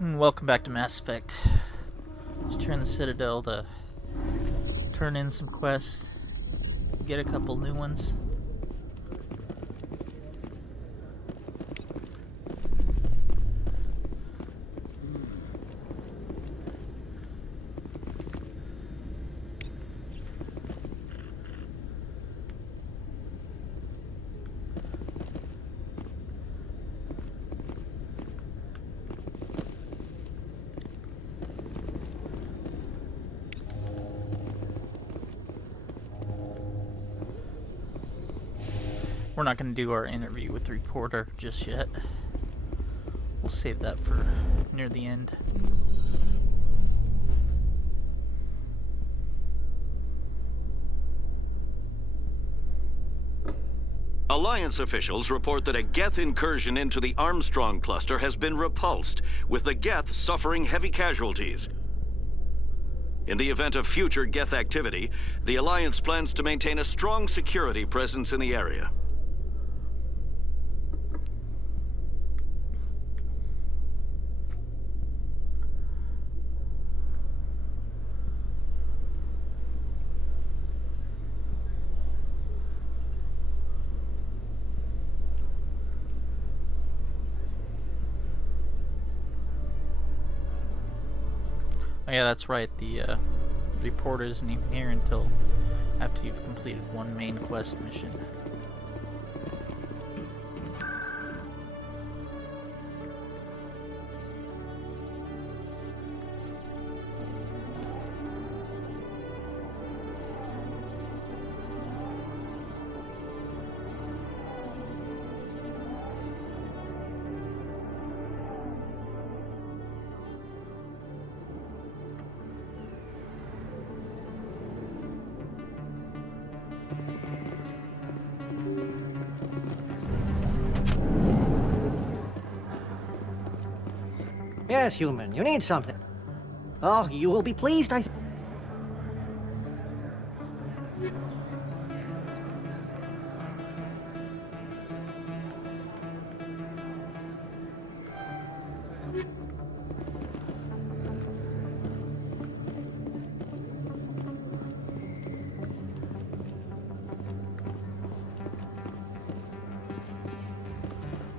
Welcome back to Mass Effect. Just turn the Citadel to turn in some quests, get a couple new ones. We're not going to do our interview with the reporter just yet. We'll save that for near the end. Alliance officials report that a Geth incursion into the Armstrong cluster has been repulsed, with the Geth suffering heavy casualties. In the event of future Geth activity, the Alliance plans to maintain a strong security presence in the area. Oh yeah, that's right. The reporter isn't even here until after you've completed one main quest mission. Yes, human, you need something. Oh, you will be pleased, I think.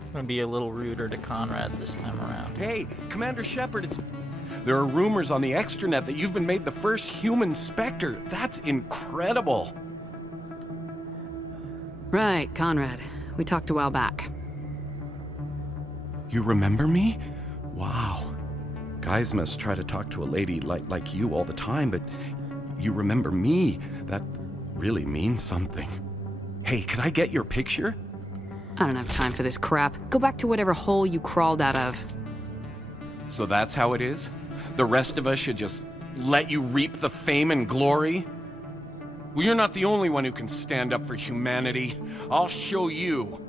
I'm gonna be a little ruder to Conrad this time around. Hey, Commander Shepard, there are rumors on the extranet that you've been made the first human Spectre. That's incredible. Right, Conrad. We talked a while back. You remember me? Wow. Guys must try to talk to a lady like you all the time, but you remember me. That really means something. Hey, could I get your picture? I don't have time for this crap. Go back to whatever hole you crawled out of. So that's how it is? The rest of us should just let you reap the fame and glory? Well, you're not the only one who can stand up for humanity. I'll show you.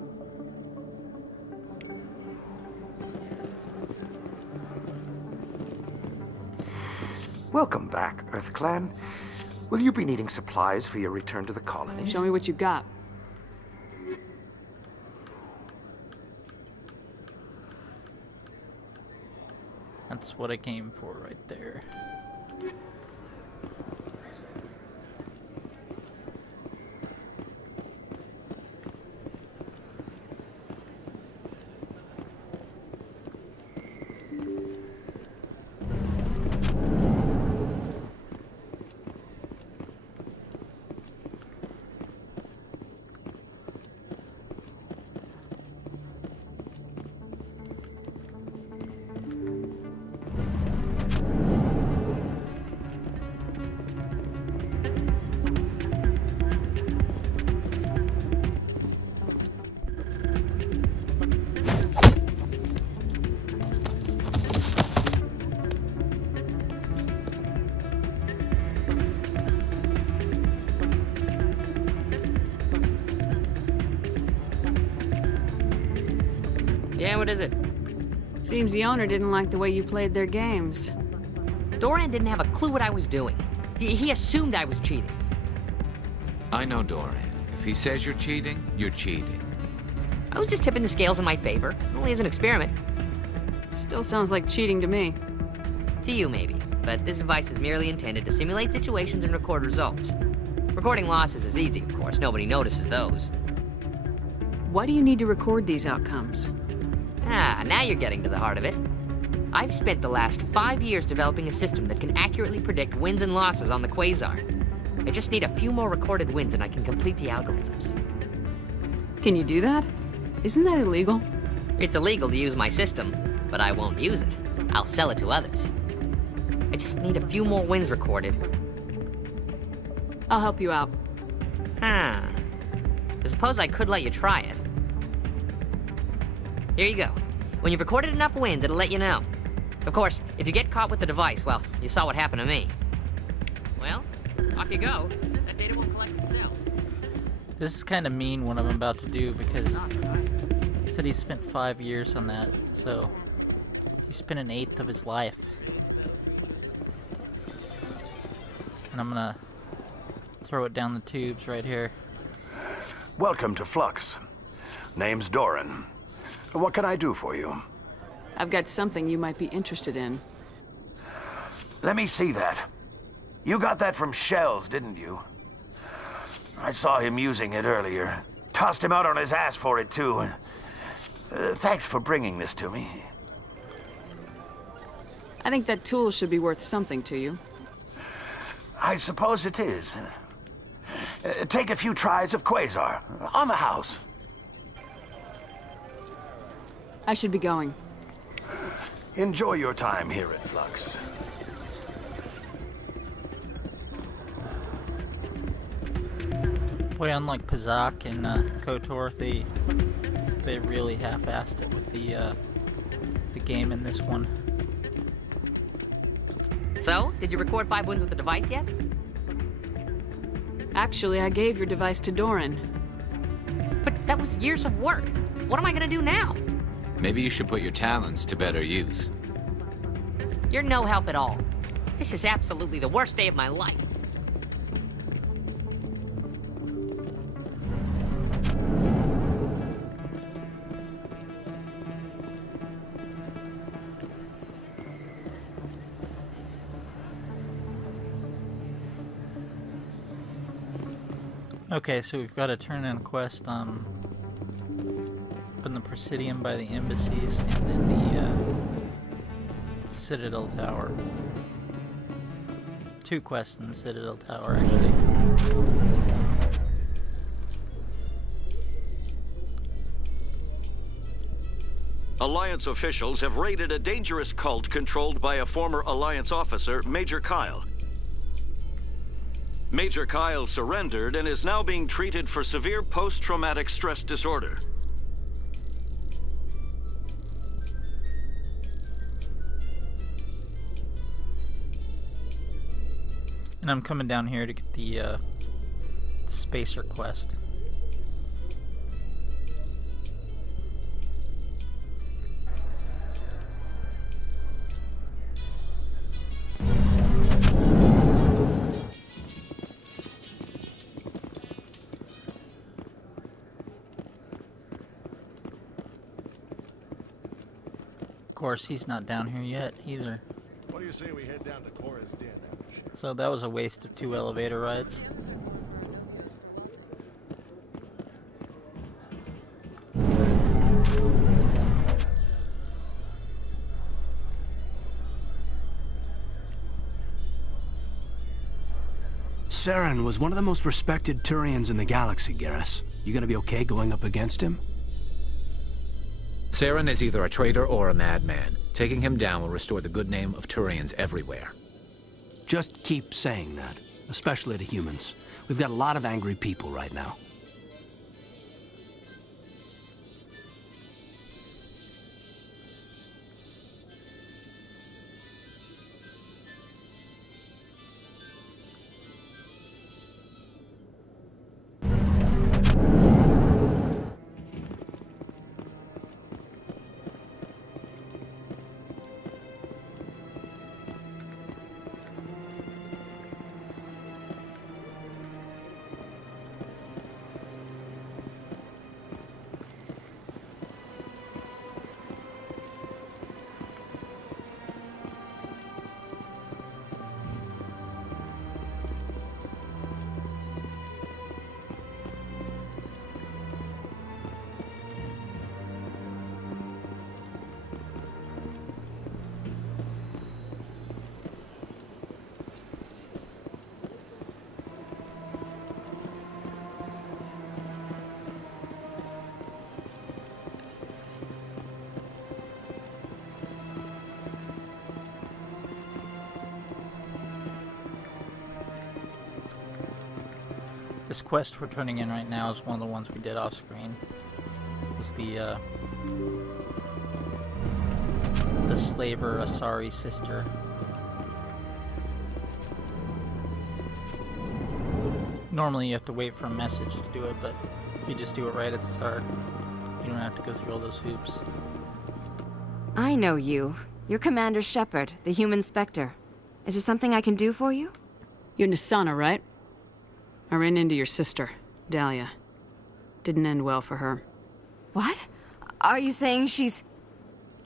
Welcome back, Earth Clan. Will you be needing supplies for your return to the colony? Show me what you got. That's what I came for right there. Yeah, what is it? Seems the owner didn't like the way you played their games. Doran didn't have a clue what I was doing. He assumed I was cheating. I know Doran. If he says you're cheating, you're cheating. I was just tipping the scales in my favor, only as an experiment. Still sounds like cheating to me. To you, maybe. But this device is merely intended to simulate situations and record results. Recording losses is easy, of course. Nobody notices those. Why do you need to record these outcomes? Ah, now you're getting to the heart of it. I've spent the last 5 years developing a system that can accurately predict wins and losses on the Quasar. I just need a few more recorded wins and I can complete the algorithms. Can you do that? Isn't that illegal? It's illegal to use my system, but I won't use it. I'll sell it to others. I just need a few more wins recorded. I'll help you out. Huh. I suppose I could let you try it. Here you go. When you've recorded enough wins, it'll let you know. Of course, if you get caught with the device, well, you saw what happened to me. Well, off you go. That data will collect itself. This is kind of mean what I'm about to do because he said he spent 5 years on that, so he spent an eighth of his life. And I'm gonna throw it down the tubes right here. Welcome to Flux. Name's Doran. What can I do for you? I've got something you might be interested in. Let me see that. You got that from Shells, didn't you? I saw him using it earlier. Tossed him out on his ass for it, too. Thanks for bringing this to me. I think that tool should be worth something to you. I suppose it is. Take a few tries of Quasar. On the house. I should be going. Enjoy your time here at Flux. Boy, unlike Pazak and KOTOR, they really half-assed it with the game in this one. So, did you record 5 wins with the device yet? Actually, I gave your device to Doran. But that was years of work. What am I gonna do now? Maybe you should put your talents to better use. You're no help at all. This is absolutely the worst day of my life. Okay, so we've got to turn in a quest up in the Prothean by the embassies and in the Citadel Tower. 2 quests in the Citadel Tower, actually. Alliance officials have raided a dangerous cult controlled by a former Alliance officer, Major Kyle. Major Kyle surrendered and is now being treated for severe post-traumatic stress disorder. And I'm coming down here to get the Spacer quest. Of course, he's not down here yet either. What do you say we head down to Cora's Den? So that was a waste of 2 elevator rides. Saren was one of the most respected Turians in the galaxy, Garrus. You gonna be okay going up against him? Saren is either a traitor or a madman. Taking him down will restore the good name of Turians everywhere. Just keep saying that, especially to humans. We've got a lot of angry people right now. This quest we're turning in right now is one of the ones we did off screen. It was the slaver Asari sister. Normally you have to wait for a message to do it, but if you just do it right at the start, you don't have to go through all those hoops. I know you. You're Commander Shepard, the human Spectre. Is there something I can do for you? You're Nisana, right? I ran into your sister, Dahlia. Didn't end well for her. What? Are you saying she's...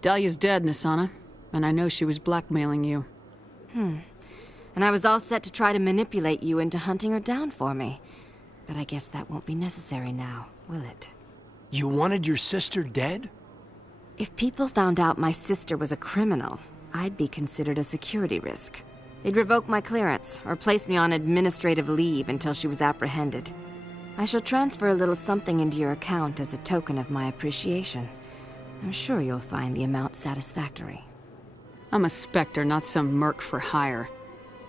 Dahlia's dead, Nisana, and I know she was blackmailing you. And I was all set to try to manipulate you into hunting her down for me. But I guess that won't be necessary now, will it? You wanted your sister dead? If people found out my sister was a criminal, I'd be considered a security risk. They'd revoke my clearance, or place me on administrative leave until she was apprehended. I shall transfer a little something into your account as a token of my appreciation. I'm sure you'll find the amount satisfactory. I'm a Spectre, not some merc for hire.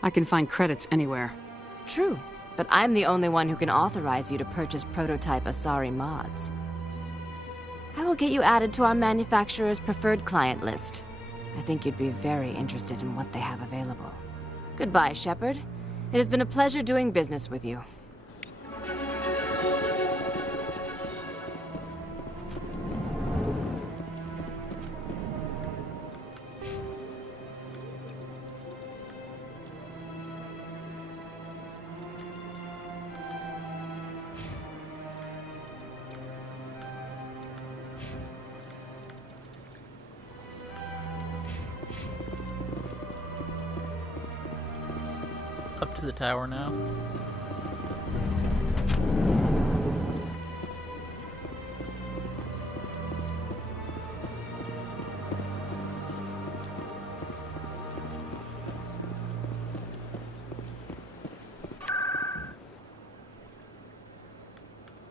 I can find credits anywhere. True, but I'm the only one who can authorize you to purchase prototype Asari mods. I will get you added to our manufacturer's preferred client list. I think you'd be very interested in what they have available. Goodbye, Shepard. It has been a pleasure doing business with you. Up to the tower now.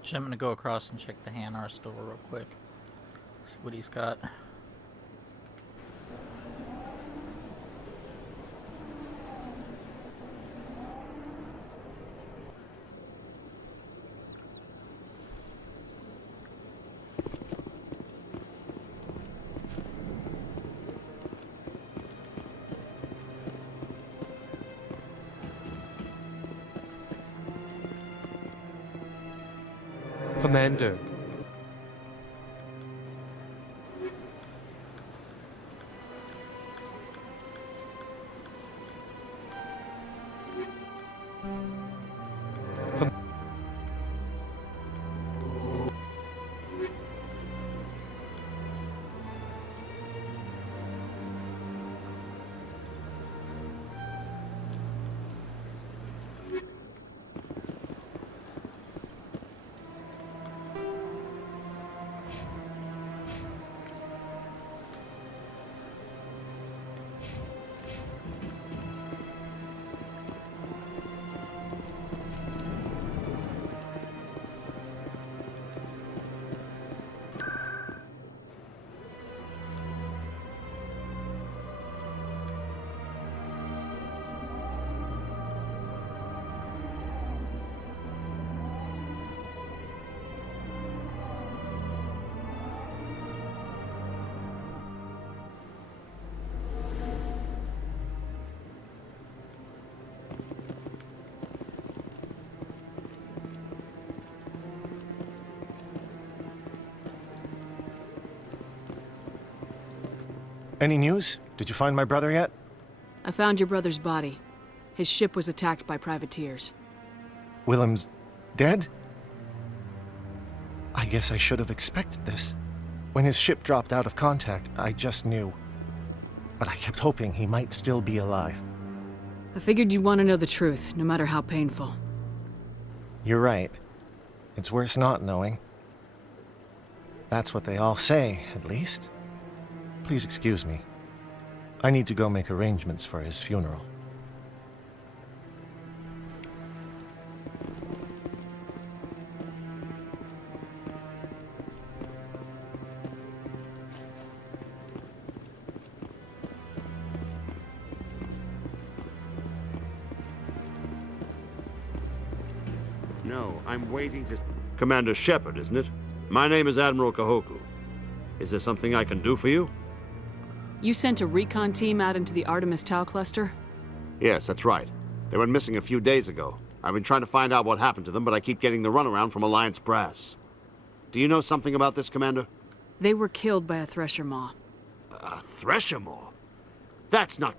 So I'm gonna go across and check the Hanar store real quick. See what he's got. Commander. Any news? Did you find my brother yet? I found your brother's body. His ship was attacked by privateers. Willem's dead? I guess I should have expected this. When his ship dropped out of contact, I just knew. But I kept hoping he might still be alive. I figured you'd want to know the truth, no matter how painful. You're right. It's worse not knowing. That's what they all say, at least. Please excuse me. I need to go make arrangements for his funeral. No, I'm waiting to... Commander Shepard, isn't it? My name is Admiral Kahoku. Is there something I can do for you? You sent a recon team out into the Artemis Tau cluster? Yes, that's right. They went missing a few days ago. I've been trying to find out what happened to them, but I keep getting the runaround from Alliance brass. Do you know something about this, Commander? They were killed by a thresher maw. A thresher maw? That's not...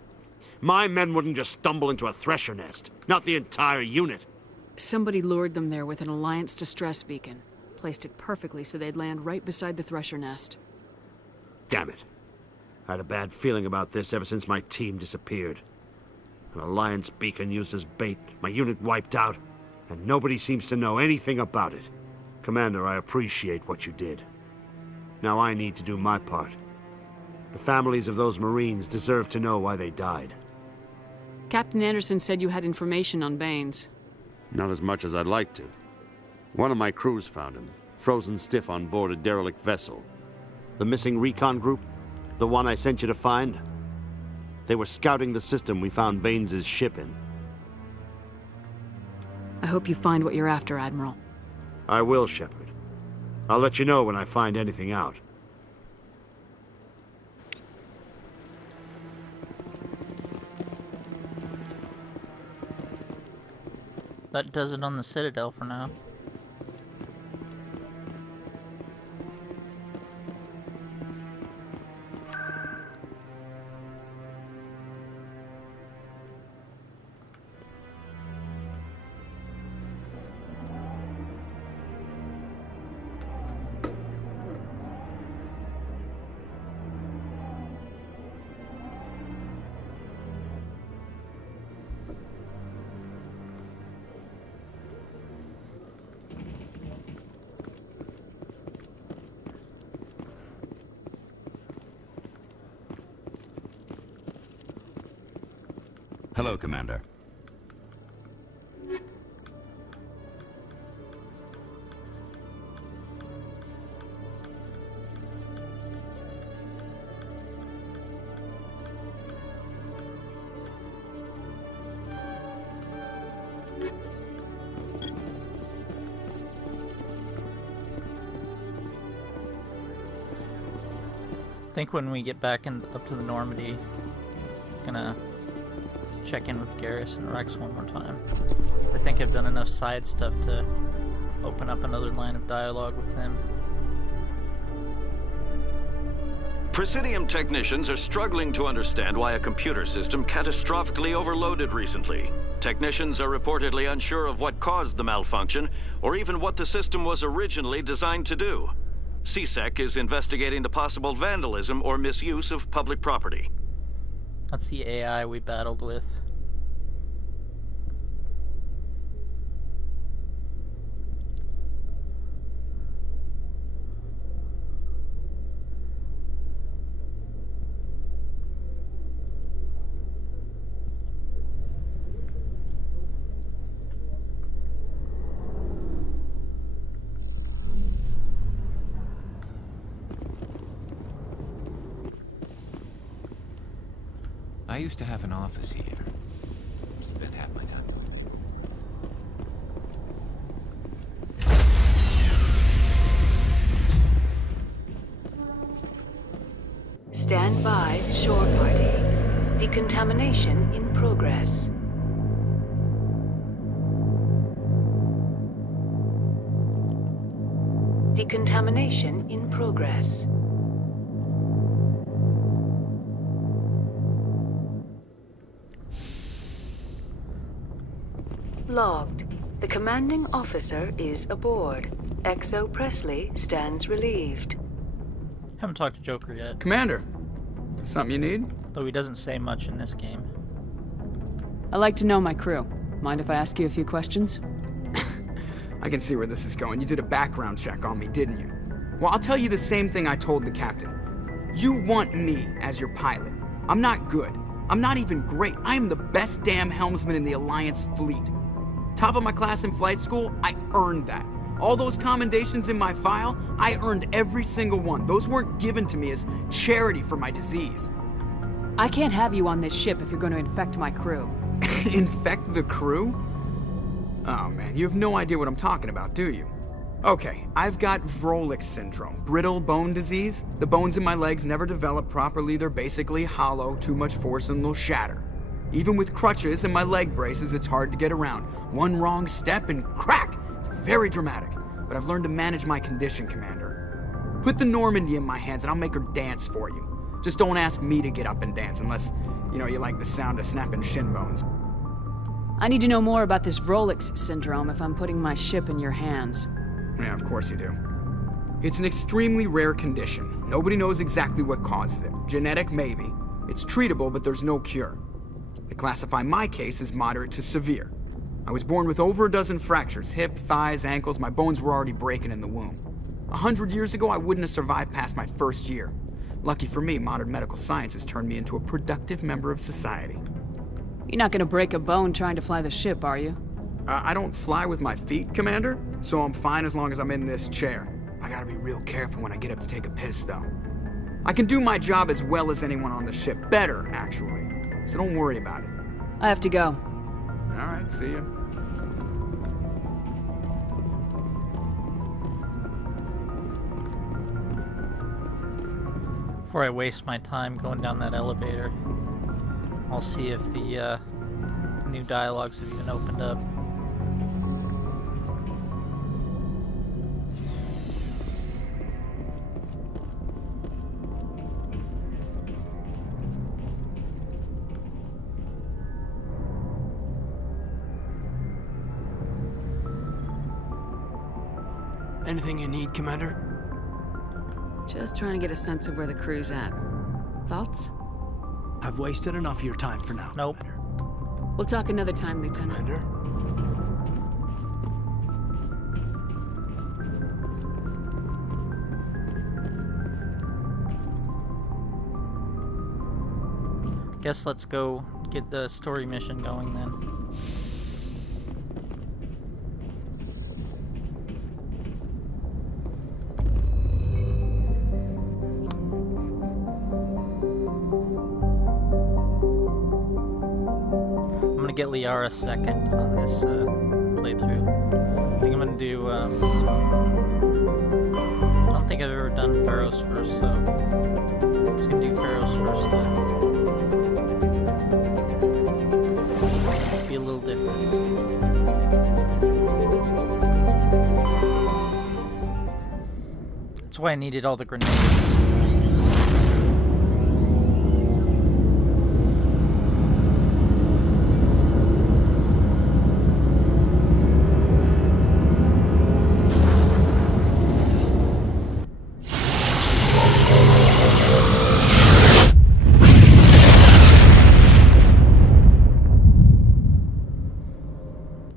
My men wouldn't just stumble into a thresher nest. Not the entire unit. Somebody lured them there with an Alliance distress beacon. Placed it perfectly so they'd land right beside the thresher nest. Damn it. I had a bad feeling about this ever since my team disappeared. An Alliance beacon used as bait, my unit wiped out, and nobody seems to know anything about it. Commander, I appreciate what you did. Now I need to do my part. The families of those Marines deserve to know why they died. Captain Anderson said you had information on Baines. Not as much as I'd like to. One of my crews found him, frozen stiff on board a derelict vessel. The missing recon group, the one I sent you to find, they were scouting the system we found Baines' ship in. I hope you find what you're after, Admiral. I will, Shepard. I'll let you know when I find anything out. That does it on the Citadel for now. Hello, Commander. I think when we get back up to the Normandy, gonna check in with Garrus and Rex one more time. I think I've done enough side stuff to open up another line of dialogue with them. Presidium technicians are struggling to understand why a computer system catastrophically overloaded recently. Technicians are reportedly unsure of what caused the malfunction, or even what the system was originally designed to do. CSEC is investigating the possible vandalism or misuse of public property. That's the AI we battled with. I used to have an office here. Spent half my time. Stand by, shore party. Decontamination in progress. Decontamination in progress. Logged. The commanding officer is aboard. XO Presley stands relieved. Haven't talked to Joker yet. Commander, something you need? Though he doesn't say much in this game. I like to know my crew. Mind if I ask you a few questions? I can see where this is going. You did a background check on me, didn't you? Well, I'll tell you the same thing I told the captain. You want me as your pilot. I'm not good. I'm not even great. I am the best damn helmsman in the Alliance fleet. Top of my class in flight school, I earned that. All those commendations in my file, I earned every single one. Those weren't given to me as charity for my disease. I can't have you on this ship if you're going to infect my crew. Infect the crew? Oh man, you have no idea what I'm talking about, do you? Okay, I've got Vrolik's syndrome, brittle bone disease. The bones in my legs never develop properly, they're basically hollow, too much force and they'll shatter. Even with crutches and my leg braces, it's hard to get around. One wrong step and crack! It's very dramatic, but I've learned to manage my condition, Commander. Put the Normandy in my hands and I'll make her dance for you. Just don't ask me to get up and dance unless, you like the sound of snapping shin bones. I need to know more about this Vrolik's syndrome if I'm putting my ship in your hands. Yeah, of course you do. It's an extremely rare condition. Nobody knows exactly what causes it. Genetic, maybe. It's treatable, but there's no cure. They classify my case as moderate to severe. I was born with over a dozen fractures, hip, thighs, ankles. My bones were already breaking in the womb. 100 years ago, I wouldn't have survived past my first year. Lucky for me, modern medical science has turned me into a productive member of society. You're not gonna break a bone trying to fly the ship, are you? I don't fly with my feet, Commander, so I'm fine as long as I'm in this chair. I gotta be real careful when I get up to take a piss, though. I can do my job as well as anyone on the ship. Better, actually. So don't worry about it. I have to go. All right, see ya. Before I waste my time going down that elevator, I'll see if the new dialogues have even opened up. Anything you need, Commander? Just trying to get a sense of where the crew's at. Thoughts? I've wasted enough of your time for now. Nope. Commander. We'll talk another time, Lieutenant. Commander? Guess let's go get the story mission going then. Get Liara second on this playthrough. I think I'm gonna do. I don't think I've ever done Feros first, so I'm just gonna do Feros first. Be a little different. That's why I needed all the grenades.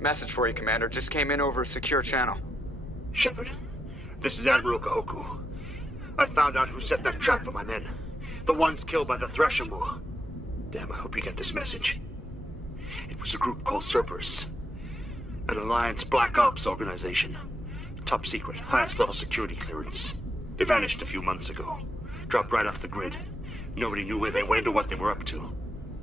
Message for you, Commander. Just came in over a secure channel. Shepard, this is Admiral Kahoku. I found out who set that trap for my men. The ones killed by the Thresher Moor. Damn, I hope you get this message. It was a group called Cerberus. An Alliance Black Ops organization. Top secret, highest level security clearance. They vanished a few months ago. Dropped right off the grid. Nobody knew where they went or what they were up to.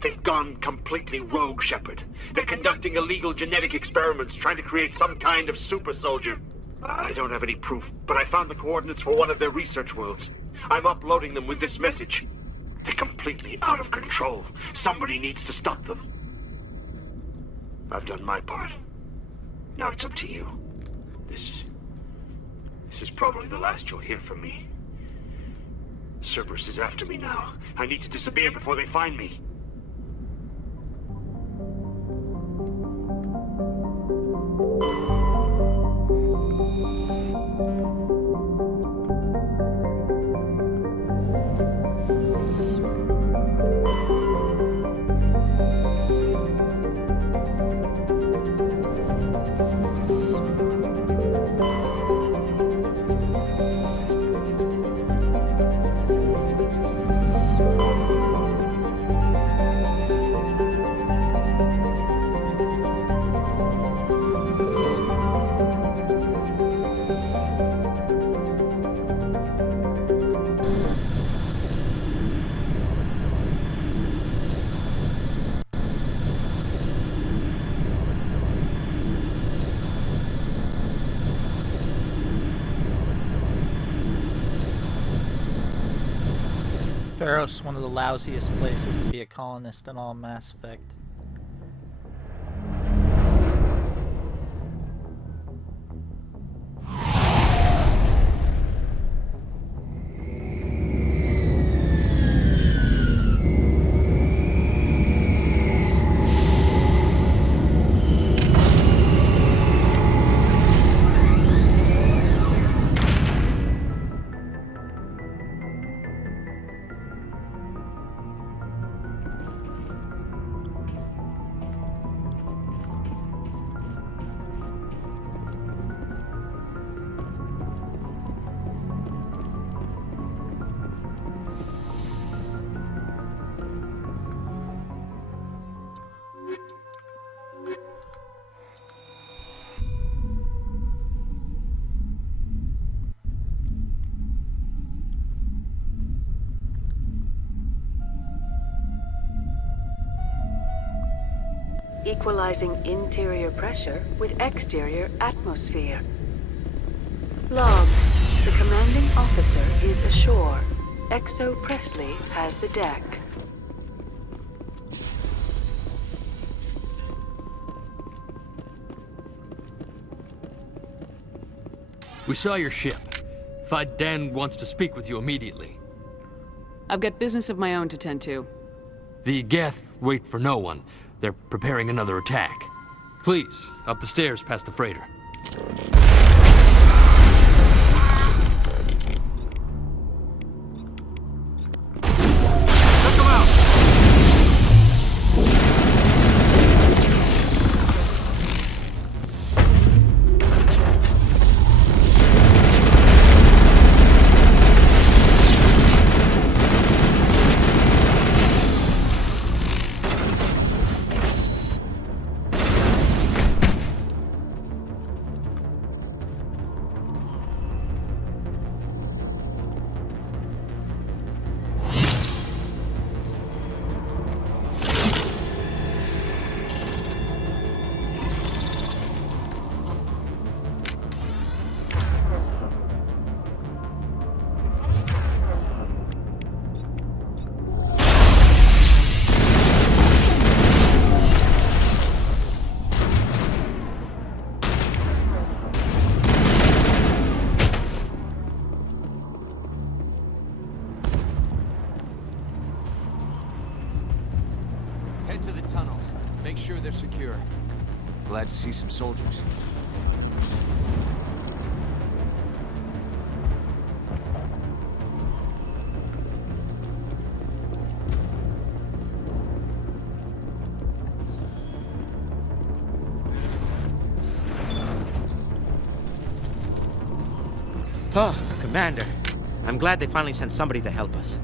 They've gone completely rogue, Shepard. They're conducting illegal genetic experiments, trying to create some kind of super soldier. I don't have any proof, but I found the coordinates for one of their research worlds. I'm uploading them with this message. They're completely out of control. Somebody needs to stop them. I've done my part. Now it's up to you. This is probably the last you'll hear from me. Cerberus is after me now. I need to disappear before they find me. Feros, one of the lousiest places to be a colonist in all Mass Effect. Equalizing interior pressure with exterior atmosphere. Logged. The commanding officer is ashore. XO Presley has the deck. We saw your ship. Fight Dan wants to speak with you immediately. I've got business of my own to tend to. The Geth wait for no one. They're preparing another attack. Please, up the stairs past the freighter. Head to the tunnels. Make sure they're secure. Glad to see some soldiers. Oh, Commander. I'm glad they finally sent somebody to help us.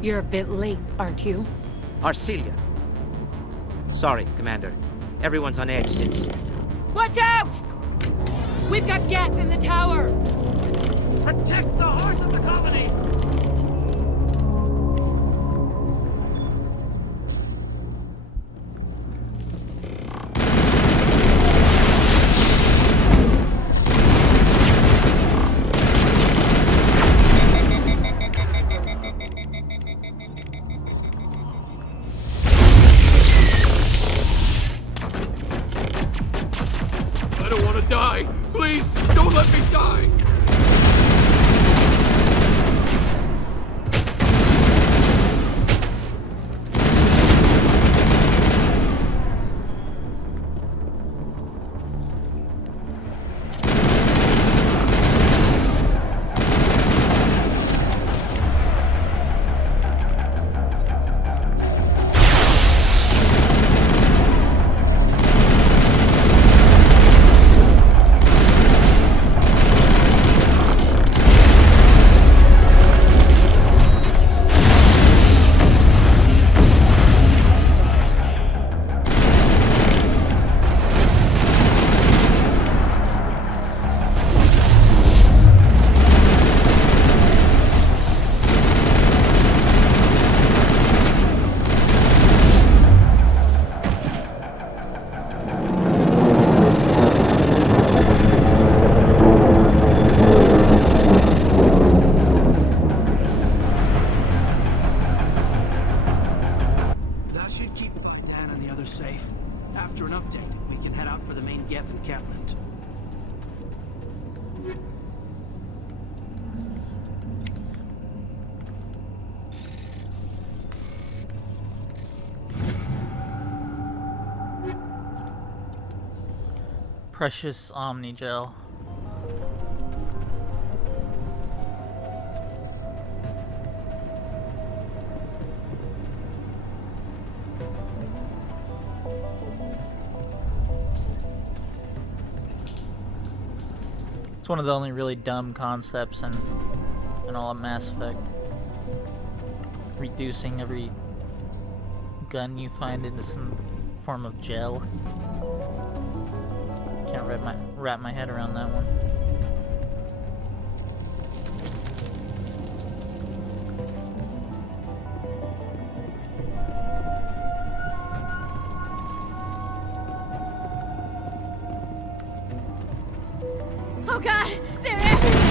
You're a bit late, aren't you? Arcelia. Sorry, Commander. Everyone's on edge since... Watch out! We've got Geth in the tower! Protect the heart of the colony! I don't want to die! Please, don't let me die! safe. After an update, we can head out for the main Geth encampment. Precious Omni Gel. It's one of the only really dumb concepts in all of Mass Effect. Reducing every gun you find into some form of gel. Can't wrap my head around that one. Oh God, they're everywhere!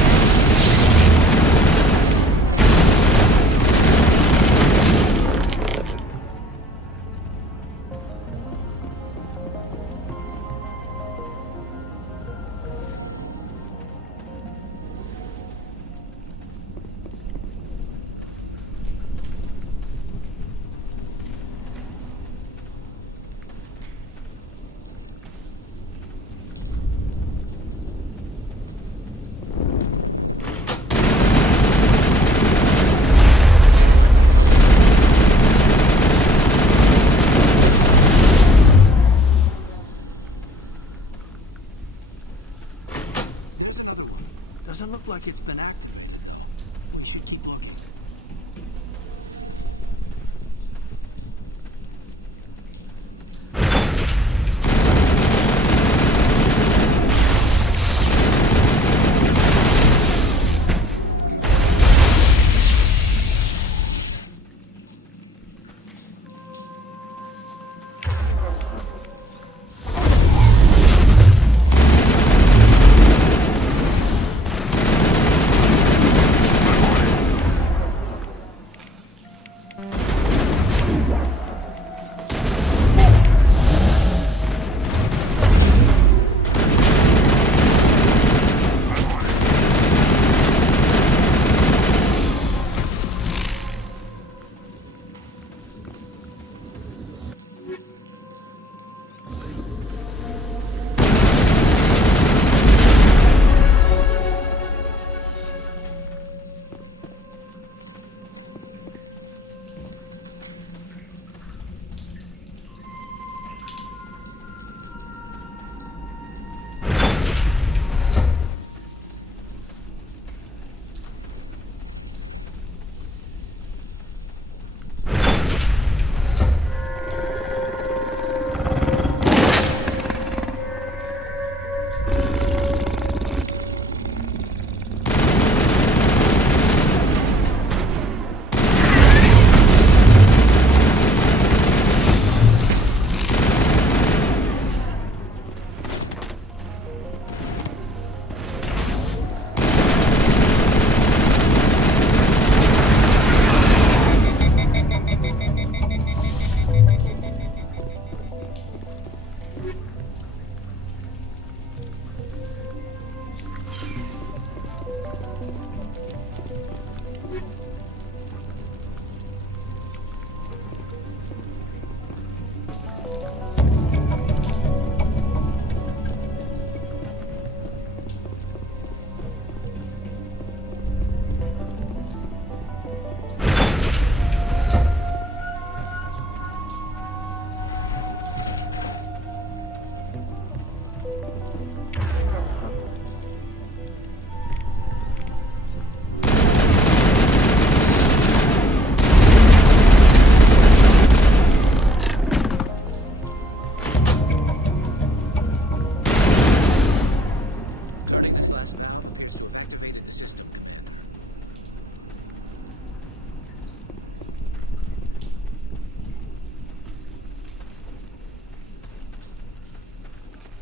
Doesn't look like it's been active. We should keep looking.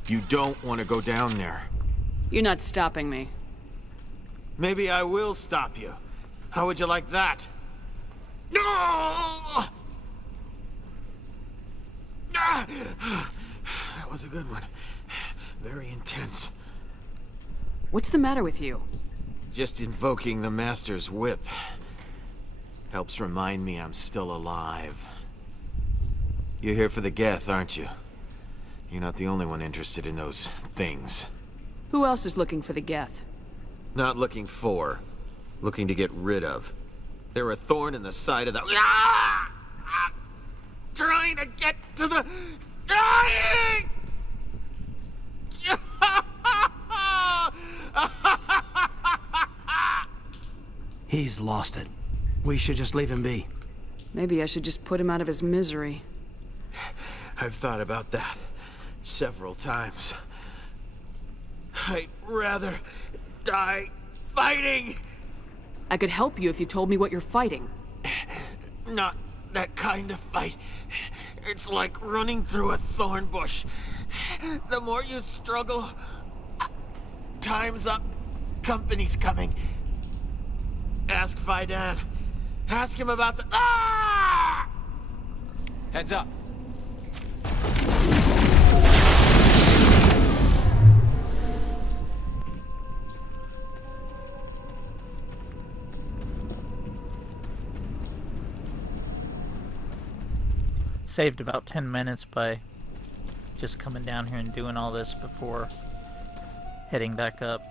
You don't want to go down there. You're not stopping me. Maybe I will stop you. How would you like that? No! good one. Very intense. What's the matter with you? Just invoking the Master's whip. Helps remind me I'm still alive. You're here for the Geth, aren't you? You're not the only one interested in those things. Who else is looking for the Geth? Not looking for. Looking to get rid of. They're a thorn in the side of the... Ah! Ah! Trying to get to the... Dying! He's lost it. We should just leave him be. Maybe I should just put him out of his misery. I've thought about that several times. I'd rather die fighting. I could help you if you told me what you're fighting. Not that kind of fight. It's like running through a thorn bush. The more you struggle, time's up. Company's coming. Ask Vidan. Ask him about the... Ah! Heads up. Saved about 10 minutes by just coming down here and doing all this before heading back up.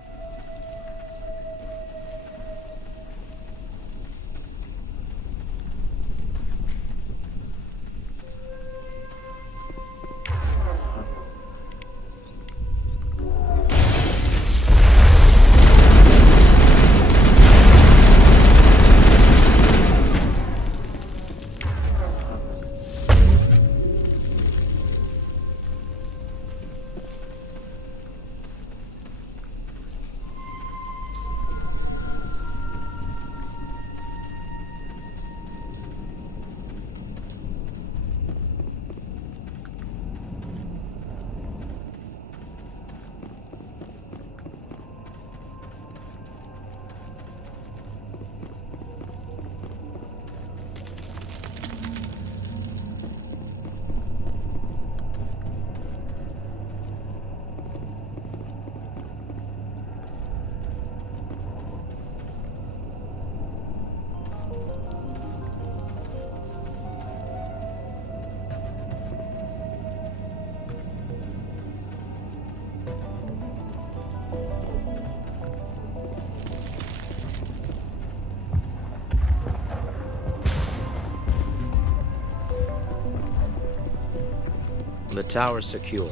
The tower's secure.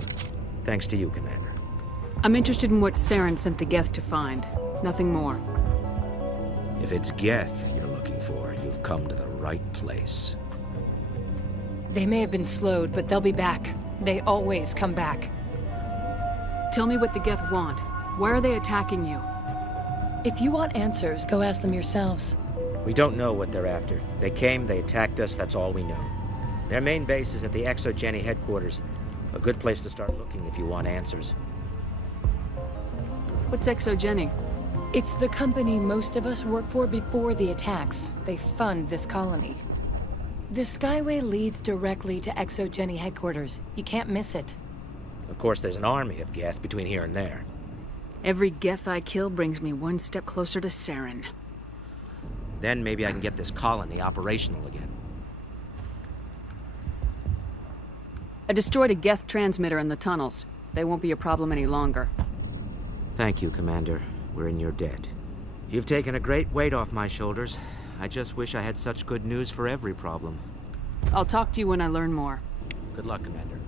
Thanks to you, Commander. I'm interested in what Saren sent the Geth to find. Nothing more. If it's Geth you're looking for, you've come to the right place. They may have been slowed, but they'll be back. They always come back. Tell me what the Geth want. Why are they attacking you? If you want answers, go ask them yourselves. We don't know what they're after. They came, they attacked us, that's all we know. Their main base is at the Exogeny headquarters. A good place to start looking if you want answers. What's Exogeny? It's the company most of us work for before the attacks. They fund this colony. The Skyway leads directly to Exogeny headquarters. You can't miss it. Of course, there's an army of Geth between here and there. Every Geth I kill brings me one step closer to Saren. Then maybe I can get this colony operational again. I destroyed a Geth transmitter in the tunnels. They won't be a problem any longer. Thank you, Commander. We're in your debt. You've taken a great weight off my shoulders. I just wish I had such good news for every problem. I'll talk to you when I learn more. Good luck, Commander.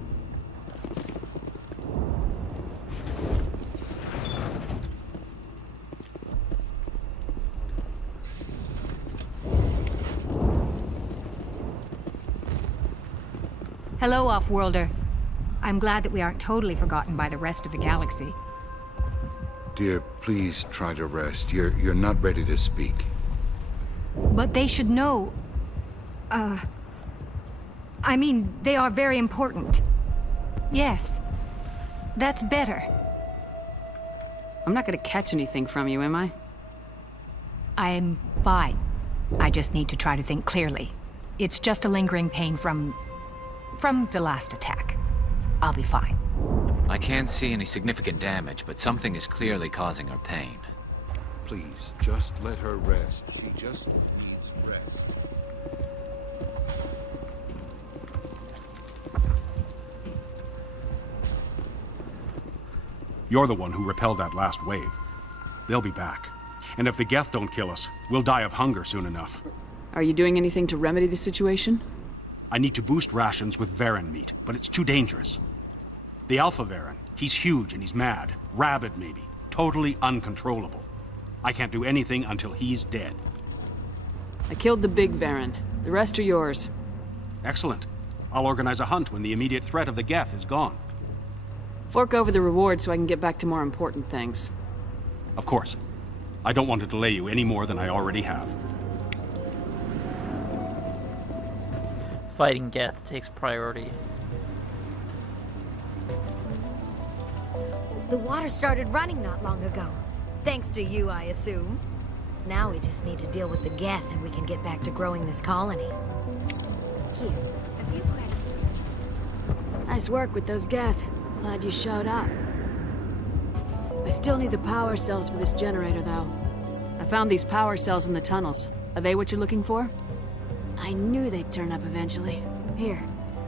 Hello, Off-Worlder. I'm glad that we aren't totally forgotten by the rest of the galaxy. Dear, please try to rest. You're not ready to speak. But they should know... I mean, they are very important. Yes. That's better. I'm not gonna catch anything from you, am I? I'm fine. I just need to try to think clearly. It's just a lingering pain from the last attack. I'll be fine. I can't see any significant damage, but something is clearly causing her pain. Please, just let her rest. She just needs rest. You're the one who repelled that last wave. They'll be back. And if the Geth don't kill us, we'll die of hunger soon enough. Are you doing anything to remedy the situation? I need to boost rations with Varen meat, but it's too dangerous. The Alpha Varen, he's huge and he's mad. Rabid, maybe. Totally uncontrollable. I can't do anything until he's dead. I killed the big Varen. The rest are yours. Excellent. I'll organize a hunt when the immediate threat of the Geth is gone. Fork over the reward so I can get back to more important things. Of course. I don't want to delay you any more than I already have. Fighting Geth takes priority. The water started running not long ago. Thanks to you, I assume. Now we just need to deal with the Geth and we can get back to growing this colony. Here, a few credits. Nice work with those Geth. Glad you showed up. I still need the power cells for this generator, though. I found these power cells in the tunnels. Are they what you're looking for? I knew they'd turn up eventually. Here,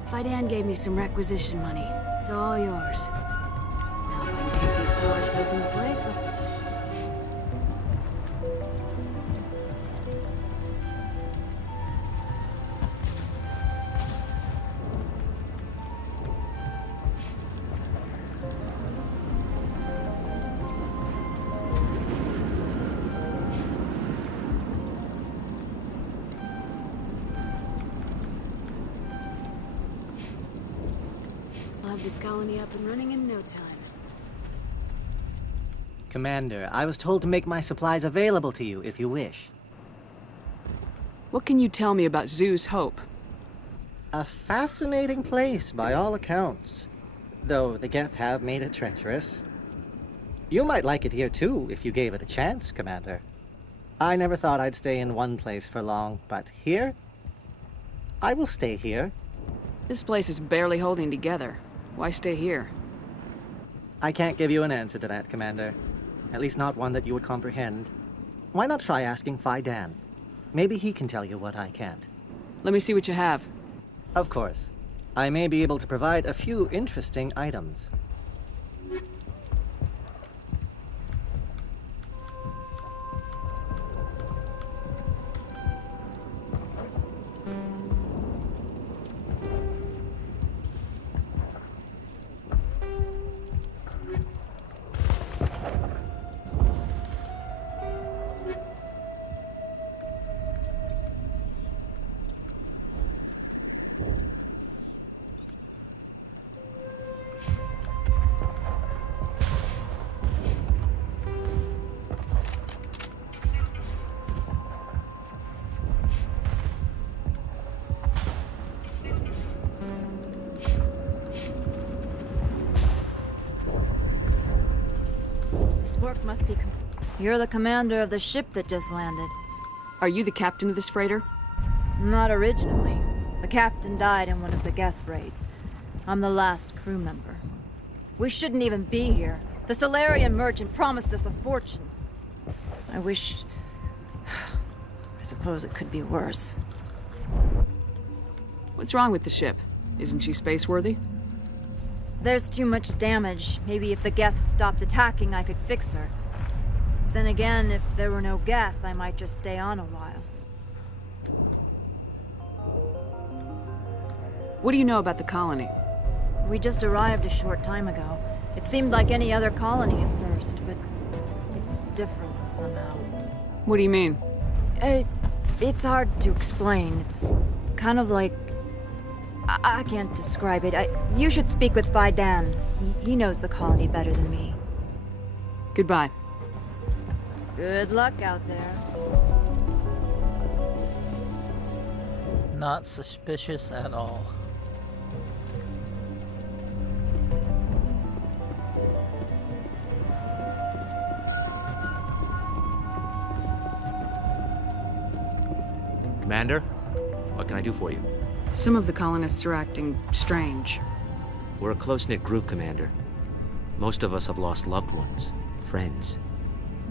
Fidan gave me some requisition money. It's all yours. Now if I can get these power cells into place, this colony up and running in no time. Commander, I was told to make my supplies available to you if you wish. What can you tell me about Zoo's Hope? A fascinating place by all accounts, though the Geth have made it treacherous. You might like it here too if you gave it a chance, Commander. I never thought I'd stay in one place for long, but here? I will stay here. This place is barely holding together. Why stay here? I can't give you an answer to that, Commander. At least not one that you would comprehend. Why not try asking Fidan? Maybe he can tell you what I can't. Let me see what you have. Of course. I may be able to provide a few interesting items. This work must be complete. You're the commander of the ship that just landed. Are you the captain of this freighter? Not originally. The captain died in one of the Geth raids. I'm the last crew member. We shouldn't even be here. The Solarian merchant promised us a fortune. I wish... I suppose it could be worse. What's wrong with the ship? Isn't she space-worthy? There's too much damage. Maybe if the Geth stopped attacking, I could fix her. Then again, if there were no Geth, I might just stay on a while. What do you know about the colony? We just arrived a short time ago. It seemed like any other colony at first, but it's different somehow. What do you mean? It's hard to explain. It's kind of like... I can't describe it. You should speak with Fidan. He knows the colony better than me. Goodbye. Good luck out there. Not suspicious at all. Commander, what can I do for you? Some of the colonists are acting strange. We're a close-knit group, Commander. Most of us have lost loved ones, friends.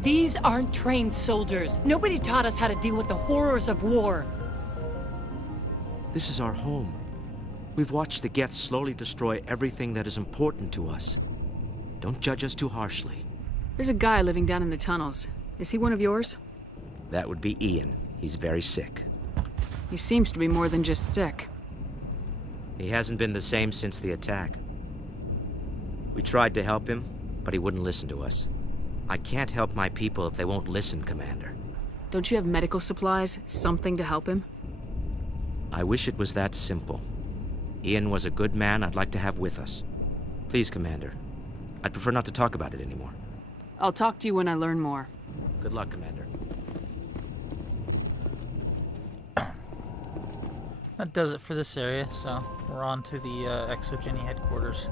These aren't trained soldiers. Nobody taught us how to deal with the horrors of war. This is our home. We've watched the Geth slowly destroy everything that is important to us. Don't judge us too harshly. There's a guy living down in the tunnels. Is he one of yours? That would be Ian. He's very sick. He seems to be more than just sick. He hasn't been the same since the attack. We tried to help him, but he wouldn't listen to us. I can't help my people if they won't listen, Commander. Don't you have medical supplies? Something to help him? I wish it was that simple. Ian was a good man I'd like to have with us. Please, Commander. I'd prefer not to talk about it anymore. I'll talk to you when I learn more. Good luck, Commander. That does it for this area, so we're on to the Exogeny headquarters.